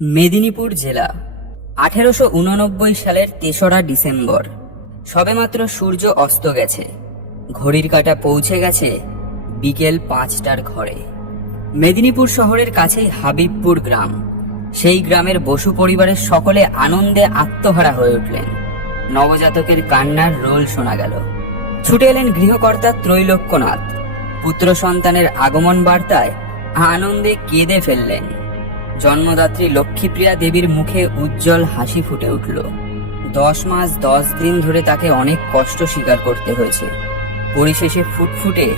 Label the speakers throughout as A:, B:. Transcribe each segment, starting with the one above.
A: মেদিনীপুর জেলা, আঠেরোশো উননব্বই সালের তেসরা ডিসেম্বর। সবেমাত্র সূর্য অস্ত গেছে। ঘড়ির কাঁটা পৌঁছে গেছে বিকেল পাঁচটার ঘরে। মেদিনীপুর শহরের কাছেই হাবিবপুর গ্রাম। সেই গ্রামের বসু পরিবারের সকলে আনন্দে আত্মহারা হয়ে উঠলেন। নবজাতকের কান্নার রোল শোনা গেল। ছুটে এলেন গৃহকর্তা ত্রৈলোক্যনাথ। পুত্র সন্তানের আগমন বার্তায় আনন্দে কেঁদে ফেললেন। জন্মদাত্রী লক্ষ্মীপ্রিয়া দেবীর মুখে উজ্জ্বল হাসি ফুটে উঠল। দশ মাস দশ দিন ধরে তাকে অনেক কষ্ট স্বীকার করতে হয়েছে। পরিশেষে ফুটফুটে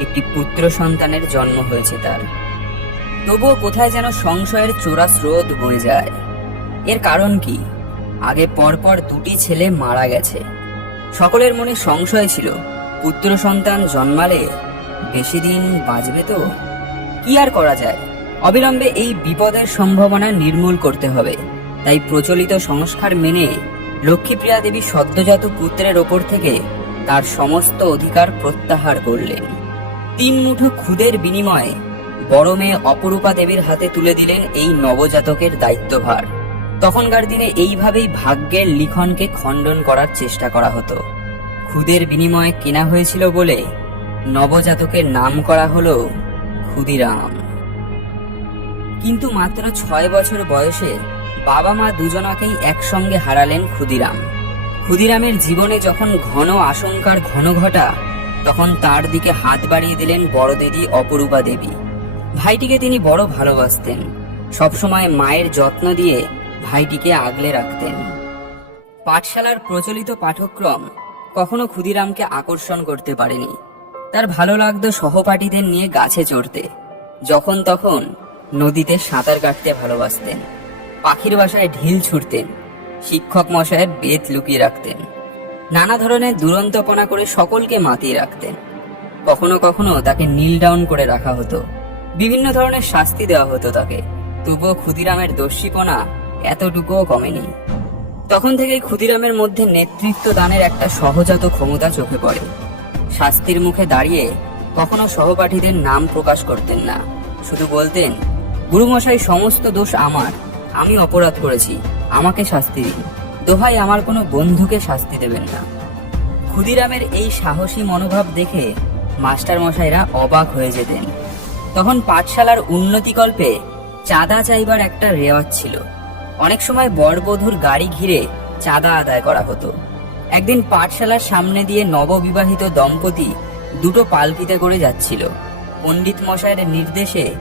A: একটি পুত্র সন্তানের জন্ম হয়েছে তার। তবুও কোথায় যেন সংশয়ের চোরা স্রোত বয়ে যায়। এর কারণ কি? আগে পরপর দুটি ছেলে মারা গেছে। সকলের মনে সংশয় ছিল, পুত্র সন্তান জন্মালে বেশি দিন বাঁচবে তো? কি আর করা যায়? অবিলম্বে এই বিপদের সম্ভাবনা নির্মূল করতে হবে। তাই প্রচলিত সংস্কার মেনে লক্ষ্মীপ্রিয়া দেবী সদ্যজাত পুত্রের ওপর থেকে তার সমস্ত অধিকার প্রত্যাহার করলেন। তিন মুঠো খুদের বিনিময়ে বড় মেয়ে অপরূপা দেবীর হাতে তুলে দিলেন এই নবজাতকের দায়িত্বভার। তখনকার দিনে এইভাবেই ভাগ্যের লিখনকে খণ্ডন করার চেষ্টা করা হতো। খুদের বিনিময়ে কেনা হয়েছিল বলে নবজাতকের নাম করা হলো ক্ষুদিরাম। কিন্তু মাত্র ছয় বছর বয়সে বাবা মা দুজনাকেই একসঙ্গে হারালেন ক্ষুদিরাম। ক্ষুদিরামের জীবনে যখন ঘন আশঙ্কার ঘন ঘটা, তখন তার দিকে হাত বাড়িয়ে দিলেন বড় দিদি অপরূপা দেবী। ভাইটিকে তিনি বড় ভালোবাসতেন। সবসময় মায়ের যত্ন দিয়ে ভাইটিকে আগলে রাখতেন। পাঠশালার প্রচলিত পাঠক্রম কখনো ক্ষুদিরামকে আকর্ষণ করতে পারেনি। তার ভালো লাগতো সহপাঠীদের নিয়ে গাছে চড়তে। যখন তখন নদীতে সাঁতার কাটতে ভালোবাসতেন। পাখির বাসায় ঢিল ছুটতেন শিক্ষক মশায়ের বেত লুকিয়ে রাখতেন, নানা ধরনের দুরন্তপনা করে সকলকে মাতিয়ে রাখতেন। কখনো কখনো তাকে নীল ডাউন করে রাখা হতো, বিভিন্ন ধরনের শাস্তি দেওয়া হতো তাকে। তবুও ক্ষুদিরামের দস্যিপনা এতটুকুও কমেনি। তখন থেকেই ক্ষুদিরামের মধ্যে নেতৃত্ব দানের একটা সহজাত ক্ষমতা চোখে পড়ে। শাস্তির মুখে দাঁড়িয়ে কখনো সহপাঠীদের নাম প্রকাশ করতেন না, শুধু বলতেন গুরুমশাই, সমস্ত দোষ আমার। আমি অপরাধ করেছি। আমাকে শাস্তি দিন। দোহাই আমার কোনো বন্ধুকে শাস্তি দেবেন না। ক্ষুদিরামের এই সাহসী মনোভাব দেখে মাস্টার মশাইরা অবাক হয়ে যেতেন। তখন পাঠশালার উন্নতিকল্পে চাঁদা চাইবার একটা রেওয়াজ ছিল। অনেক সময় বরবধূর গাড়ি ঘিরে চাঁদা আদায় করা হতো। একদিন পাঠশালার সামনে দিয়ে নববিবাহিত দম্পতি দুটো পালকিতে করে যাচ্ছিল। পণ্ডিত মশাইয়ের নির্দেশে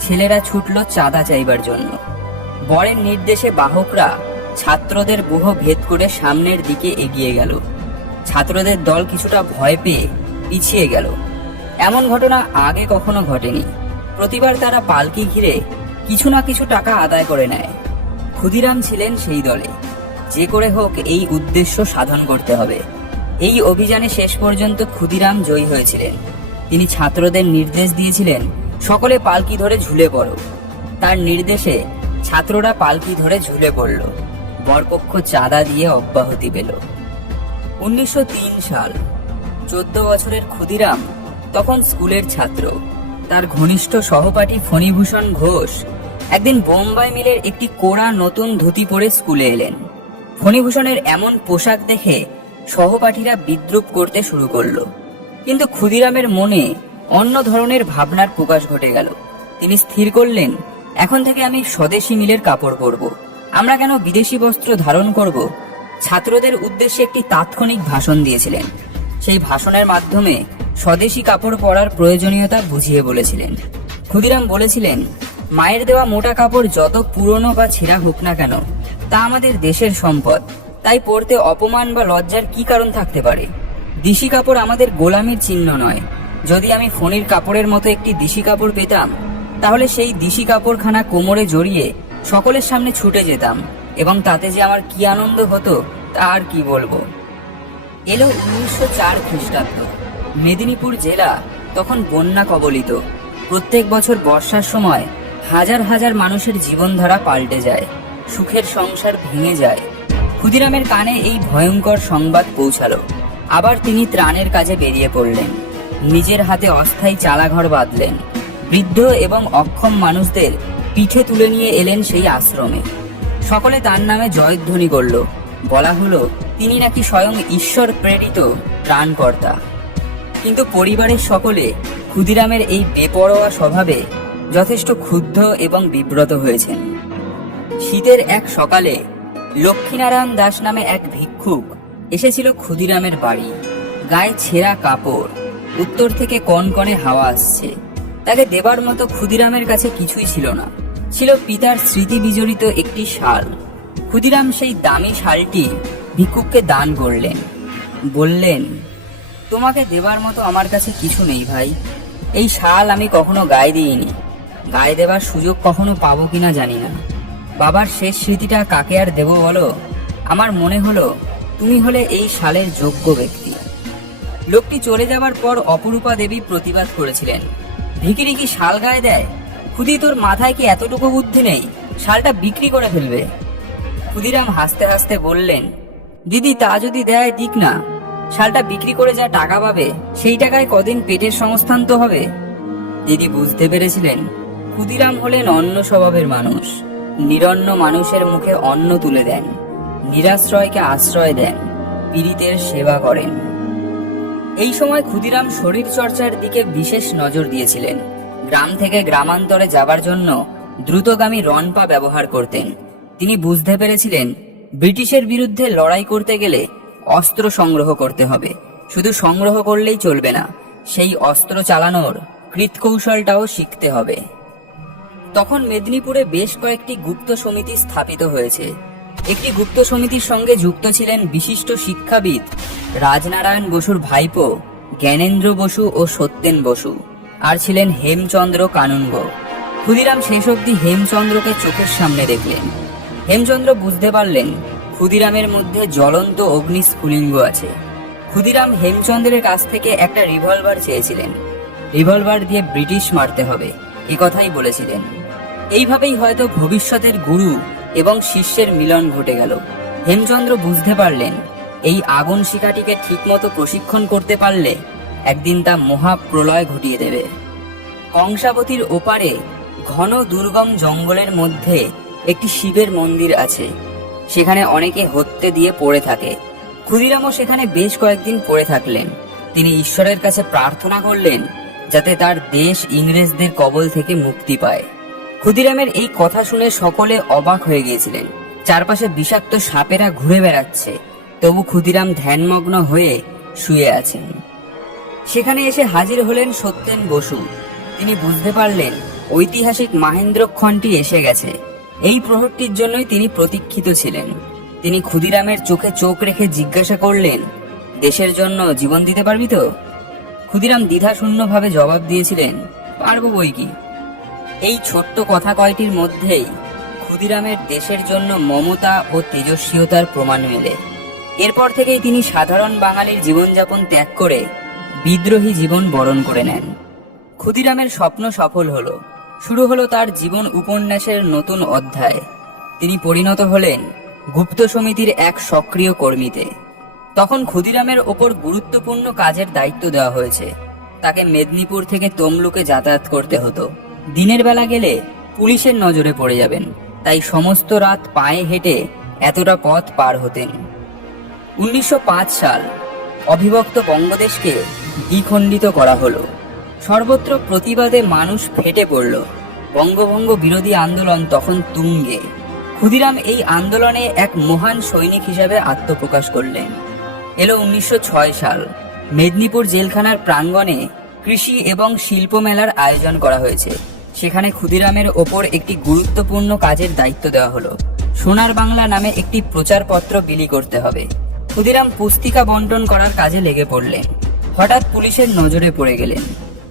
A: ছেলেরা ছুটল চাঁদা চাইবার জন্য। বরের নির্দেশে বাহকরা ছাত্রদের বুহ ভেদ করে সামনের দিকে এগিয়ে গেল। ছাত্রদের দল কিছুটা ভয় পেয়ে পিছিয়ে গেল। এমন ঘটনা আগে কখনো ঘটেনি। প্রতিবার তারা পালকি ঘিরে কিছু না কিছু টাকা আদায় করে নেয়। ক্ষুদিরাম ছিলেন সেই দলে। যে করে হোক এই উদ্দেশ্য সাধন করতে হবে। এই অভিযানে শেষ পর্যন্ত ক্ষুদিরাম জয়ী হয়েছিলেন। তিনি ছাত্রদের নির্দেশ দিয়েছিলেন সকলে পালকি ধরে ঝুলে পড়ো তার নির্দেশে ছাত্ররা পালকি ধরে ঝুলে পড়ল। বরপক্ষ চাঁদা দিয়ে অব্যাহতি পেল। উনিশশো তিন সাল। চোদ্দ বছরের ক্ষুদিরাম, তখন স্কুলের ছাত্র। তার ঘনিষ্ঠ সহপাঠী ফণীভূষণ ঘোষ একদিন বোম্বাই মিলের একটি কোড়া নতুন ধুতি পরে স্কুলে এলেন। ফণীভূষণের এমন পোশাক দেখে সহপাঠীরা বিদ্রুপ করতে শুরু করল। কিন্তু ক্ষুদিরামের মনে অন্য ধরনের ভাবনার প্রকাশ ঘটে গেল। তিনি স্থির করলেন, এখন থেকে আমি স্বদেশি মিলের কাপড় পরব। আমরা কেন বিদেশি বস্ত্র ধারণ করব? ছাত্রদের উদ্দেশ্যে একটি তাৎক্ষণিক ভাষণ দিয়েছিলেন। সেই ভাষণের মাধ্যমে স্বদেশি কাপড় পরার প্রয়োজনীয়তা বুঝিয়ে বলেছিলেন। ক্ষুদিরাম বলেছিলেন, মায়ের দেওয়া মোটা কাপড় যত পুরনো বা ছেঁড়া হোক না কেন, তা আমাদের দেশের সম্পদ। তাই পরতে অপমান বা লজ্জার কি কারণ থাকতে পারে? দিশি কাপড় আমাদের গোলামির চিহ্ন নয়। যদি আমি ফণির কাপড়ের মতো একটি দিশি কাপড় পেতাম, তাহলে সেই দিশি কাপড়খানা কোমরে জড়িয়ে সকলের সামনে ছুটে যেতাম, এবং তাতে যে আমার কি আনন্দ হতো, তা আর কি বলব? এলো উনিশশো চার খ্রিস্টাব্দ। মেদিনীপুর জেলা তখন বন্যা কবলিত। প্রত্যেক বছর বর্ষার সময় হাজার হাজার মানুষের জীবনধারা পাল্টে যায়, সুখের সংসার ভেঙে যায়। ক্ষুদিরামের কানে এই ভয়ঙ্কর সংবাদ পৌঁছালো। আবার তিনি ত্রাণের কাজে বেরিয়ে পড়লেন। নিজের হাতে অস্থায়ী চালাঘর বাঁধলেন। বৃদ্ধ এবং অক্ষম মানুষদের পিঠে তুলে নিয়ে এলেন সেই আশ্রমে। সকলে তার নামে জয়ধ্বনি করল। বলা হলো, তিনি নাকি স্বয়ং ঈশ্বর প্রেরিত ত্রাণকর্তা। কিন্তু পরিবারের সকলে ক্ষুদিরামের এই বেপরোয়া স্বভাবে যথেষ্ট ক্ষুব্ধ এবং বিব্রত হয়েছেন। শীতের এক সকালে লক্ষ্মীনারায়ণ দাস নামে এক ভিক্ষুক এসেছিল ক্ষুদিরামের বাড়ি। গায়ে ছেঁড়া কাপড় উত্তর থেকে কন কনকনে হাওয়া আসছে। তাকে দেবার মতো ক্ষুদিরামের কাছে কিছুই ছিল না। ছিল পিতার স্মৃতি বিজড়িত একটি শাল। ক্ষুদিরাম সেই দামি শালটি ভিক্ষুককে দান করলেন। বললেন, তোমাকে দেবার মতো আমার কাছে কিছু নেই ভাই। এই শাল আমি কখনো গায়ে দিইনি। গায়ে দেবার সুযোগ কখনো পাবো কিনা জানি না। বাবার শেষ স্মৃতিটা কাকে আর দেবো বলো? আমার মনে হলো, তুমি হলে এই শালের যোগ্য ব্যক্তি। লোকটি চলে যাবার পর অপরূপা দেবী প্রতিবাদ করেছিলেন। ভিকিরি কি শাল গায়ে দেয়? খুদি তোর মাথায় কি এতটুকু বুদ্ধি নেই? শালটা বিক্রি করে ফেলবে। ক্ষুদিরাম হাসতে হাসতে বললেন, দিদি, তা যদি দেয় দিক না। শালটা বিক্রি করে যা টাকা পাবে, সেই টাকায় কদিন পেটের সংস্থান তো হবে? দিদি বুঝতে পেরেছিলেন, ক্ষুদিরাম হলেন অন্য স্বভাবের মানুষ। নিরন্ন মানুষের মুখে অন্ন তুলে দেন। নিরাশ্রয়কে আশ্রয় দেন। পীড়িতের সেবা করেন। এই সময় ক্ষুদিরাম শরীর চর্চার দিকে বিশেষ নজর দিয়েছিলেন। গ্রাম থেকে গ্রামান্তরে যাবার জন্য দ্রুতগামী রনপা ব্যবহার করতেন। তিনি বুঝতে পেরেছিলেন, ব্রিটিশের বিরুদ্ধে লড়াই করতে গেলে অস্ত্র সংগ্রহ করতে হবে। শুধু সংগ্রহ করলেই চলবে না, সেই অস্ত্র চালানোর কৃতকৌশলটাও শিখতে হবে। তখন মেদিনীপুরে বেশ কয়েকটি গুপ্ত সমিতি স্থাপিত হয়েছে। একটি গুপ্ত সমিতির সঙ্গে যুক্ত ছিলেন বিশিষ্ট শিক্ষাবিদ রাজনারায়ণ বসুর ভাইপো, জ্ঞানেন্দ্র বসু ও সত্যেন বসু, আর ছিলেন হেমচন্দ্র কানুনগ ক্ষুদিরাম শেষ অবধি হেমচন্দ্রকে চোখের সামনে দেখলেন। হেমচন্দ্র বুঝতে পারলেন, ক্ষুদিরামের মধ্যে জ্বলন্ত অগ্নিস্ফুলিঙ্গ আছে। ক্ষুদিরাম হেমচন্দ্রের কাছ থেকে একটা রিভলভার চেয়েছিলেন। রিভলভার দিয়ে ব্রিটিশ মারতে হবে, এ কথাই বলেছিলেন। এইভাবেই হয়তো ভবিষ্যতের গুরু এবং শিষ্যের মিলন ঘটে গেল। হেমচন্দ্র বুঝতে পারলেন, এই আগুন শিকাটিকে ঠিকমতো প্রশিক্ষণ করতে পারলে একদিন তা মহাপ্রলয় ঘটিয়ে দেবে। কংসাবতীর ওপারে ঘন দুর্গম জঙ্গলের মধ্যে একটি শিবের মন্দির আছে। সেখানে অনেকে হত্যে দিয়ে পড়ে থাকে। ক্ষুদিরামও সেখানে বেশ কয়েকদিন পড়ে থাকলেন। তিনি ঈশ্বরের কাছে প্রার্থনা করলেন, যাতে তার দেশ ইংরেজদের কবল থেকে মুক্তি পায়। ক্ষুদিরামের এই কথা শুনে সকলে অবাক হয়ে গিয়েছিলেন। চারপাশে বিষাক্ত সাপেরা ঘুরে বেড়াচ্ছে। তবু ক্ষুদিরাম ধ্যানমগ্ন হয়ে শুয়ে আছেন। সেখানে এসে হাজির হলেন সত্যেন বসু। তিনি বুঝতে পারলেন, ঐতিহাসিক মাহেন্দ্রক্ষণটি এসে গেছে। এই প্রহরটির জন্যই তিনি প্রতীক্ষিত ছিলেন। তিনি ক্ষুদিরামের চোখে চোখ রেখে জিজ্ঞাসা করলেন, দেশের জন্য জীবন দিতে পারবি তো? ক্ষুদিরাম দ্বিধাশূন্যভাবে জবাব দিয়েছিলেন, পারব বই কি? এই ছোট্ট কথা কয়টির মধ্যেই ক্ষুদিরামের দেশের জন্য মমতা ও তেজস্বীয়তার প্রমাণ মেলে। এরপর থেকেই তিনি সাধারণ বাঙালির জীবনযাপন ত্যাগ করে বিদ্রোহী জীবন বরণ করে নেন। ক্ষুদিরামের স্বপ্ন সফল হলো। শুরু হলো তার জীবন উপন্যাসের নতুন অধ্যায়। তিনি পরিণত হলেন গুপ্ত সমিতির এক সক্রিয় কর্মীতে। তখন ক্ষুদিরামের ওপর গুরুত্বপূর্ণ কাজের দায়িত্ব দেওয়া হয়েছে। তাকে মেদিনীপুর থেকে তমলুকে যাতায়াত করতে হতো। দিনের বেলা গেলে পুলিশের নজরে পড়ে যাবেন। তাই সমস্ত রাত পায়ে হেঁটে এতটা পথ পার হতেন। উনিশশো পাঁচ সাল অবিভক্ত বঙ্গদেশকে দ্বিখণ্ডিত করা হলো। সর্বত্র প্রতিবাদে মানুষ ফেটে পড়ল। বঙ্গভঙ্গ বিরোধী আন্দোলন তখন তুঙ্গে। ক্ষুদিরাম এই আন্দোলনে এক মহান সৈনিক হিসাবে আত্মপ্রকাশ করলেন। এলো উনিশশো ছয় সাল। মেদিনীপুর জেলখানার প্রাঙ্গণে কৃষি এবং শিল্প মেলার আয়োজন করা হয়েছে। সেখানে ক্ষুদিরামের ওপর একটি গুরুত্বপূর্ণ কাজের দায়িত্ব দেওয়া হলো। সোনার বাংলা নামে একটি প্রচারপত্র বিলি করতে হবে। ক্ষুদিরাম পুস্তিকা বন্টন করার কাজে লেগে পড়লেন। হঠাৎ পুলিশের নজরে পড়ে গেলেন।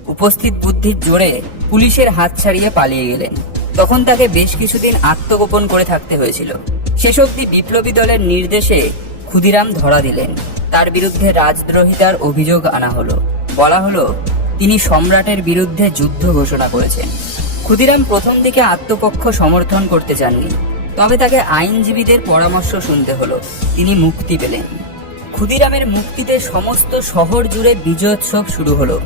A: উপস্থিত বুদ্ধির জোরে পুলিশের হাত ছাড়িয়ে পালিয়ে গেলেন। তখন তাকে বেশ কিছুদিন আত্মগোপন করে থাকতে হয়েছিল। শেষ অবধি বিপ্লবী দলের নির্দেশে ক্ষুদিরাম ধরা দিলেন। তার বিরুদ্ধে রাজদ্রোহিতার অভিযোগ আনা হলো। বলা হলো তিনি সম্রাটের বিরুদ্ধে যুদ্ধ ঘোষণা করেছেন। ক্ষুদিরাম প্রথম দিকে আত্মপক্ষ সমর্থন করতে চাননি, তবে তাকে আইনজীবীদের পরামর্শ শুনতে হলো। তিনি মুক্তি পেলেন। ক্ষুদিরামের মুক্তিতে সমস্ত শহর জুড়ে বিজয়োৎসব শুরু হলো।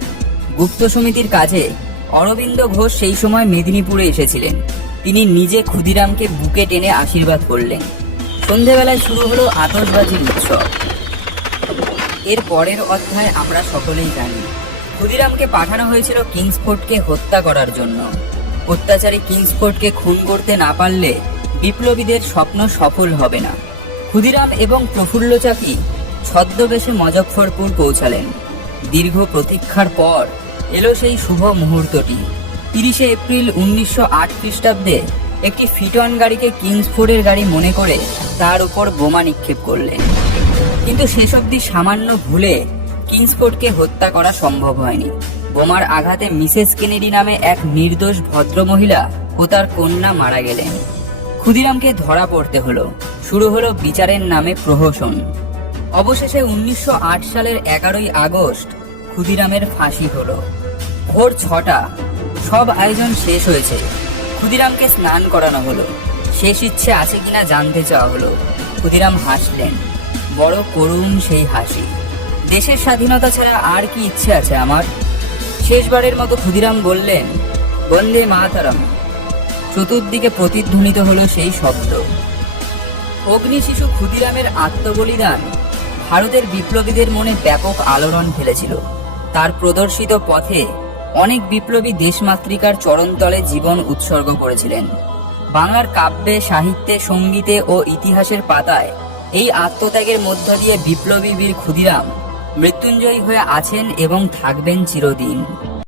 A: গুপ্ত সমিতির কাজে অরবিন্দ ঘোষ সেই সময় মেদিনীপুরে এসেছিলেন। তিনি নিজে ক্ষুদিরামকে বুকে টেনে আশীর্বাদ করলেন। সন্ধেবেলায় শুরু হলো আতশবাজির উৎসব। এর পরের অধ্যায় আমরা সকলেই জানি। ক্ষুদিরামকে পাঠানো হয়েছিল কিংসফোর্ডকে হত্যা করার জন্য। অত্যাচারী কিংসফোর্ডকে খুন করতে না পারলে বিপ্লবীদের স্বপ্ন সফল হবে না। ক্ষুদিরাম এবং প্রফুল্ল চাকি ছদ্মবেশে মজফ্ফরপুর পৌঁছালেন। দীর্ঘ প্রতীক্ষার পর এলো সেই শুভ মুহূর্তটি। তিরিশে এপ্রিল উনিশশো আট খ্রিস্টাব্দে একটি ফিটন গাড়িকে কিংসফোর্ডের গাড়ি মনে করে তার উপর বোমা নিক্ষেপ করলেন। কিন্তু শেষ অবধি সামান্য ভুলে কিংসফোর্ডকে হত্যা করা সম্ভব হয়নি। বোমার আঘাতে মিসেস কেনেডি নামে এক নির্দোষ ভদ্রমহিলা ও তার কন্যা মারা গেলেন। ক্ষুদিরামকে ধরা পড়তে হলো। শুরু হলো বিচারের নামে প্রহসন। অবশেষে উনিশশো আট সালের এগারোই আগস্ট ক্ষুদিরামের ফাঁসি হলো। ভোর ছটা, সব আয়োজন শেষ হয়েছে। ক্ষুদিরামকে স্নান করানো হলো। শেষ ইচ্ছে আছে কিনা জানতে চাওয়া হলো। ক্ষুদিরাম হাসলেন। বড় করুণ সেই হাসি। দেশের স্বাধীনতা ছাড়া আর কি ইচ্ছে আছে আমার? শেষবারের মতো ক্ষুদিরাম বললেন, বন্দে মাতারাম। চতুর্দিকে প্রতিধ্বনিত হলো সেই শব্দ। অগ্নি শিশু ক্ষুদিরামের আত্মবলিদান ভারতের বিপ্লবীদের মনে ব্যাপক আলোড়ন ফেলেছিল। তার প্রদর্শিত পথে অনেক বিপ্লবী দেশমাতৃকার চরণতলে জীবন উৎসর্গ করেছিলেন। বাংলার কাব্যে, সাহিত্যে, সঙ্গীতে ও ইতিহাসের পাতায় এই আত্মত্যাগের মধ্য দিয়ে বিপ্লবী বীর ক্ষুদিরাম মৃত্যুঞ্জয়ী হয়ে আছেন এবং থাকবেন চিরদিন।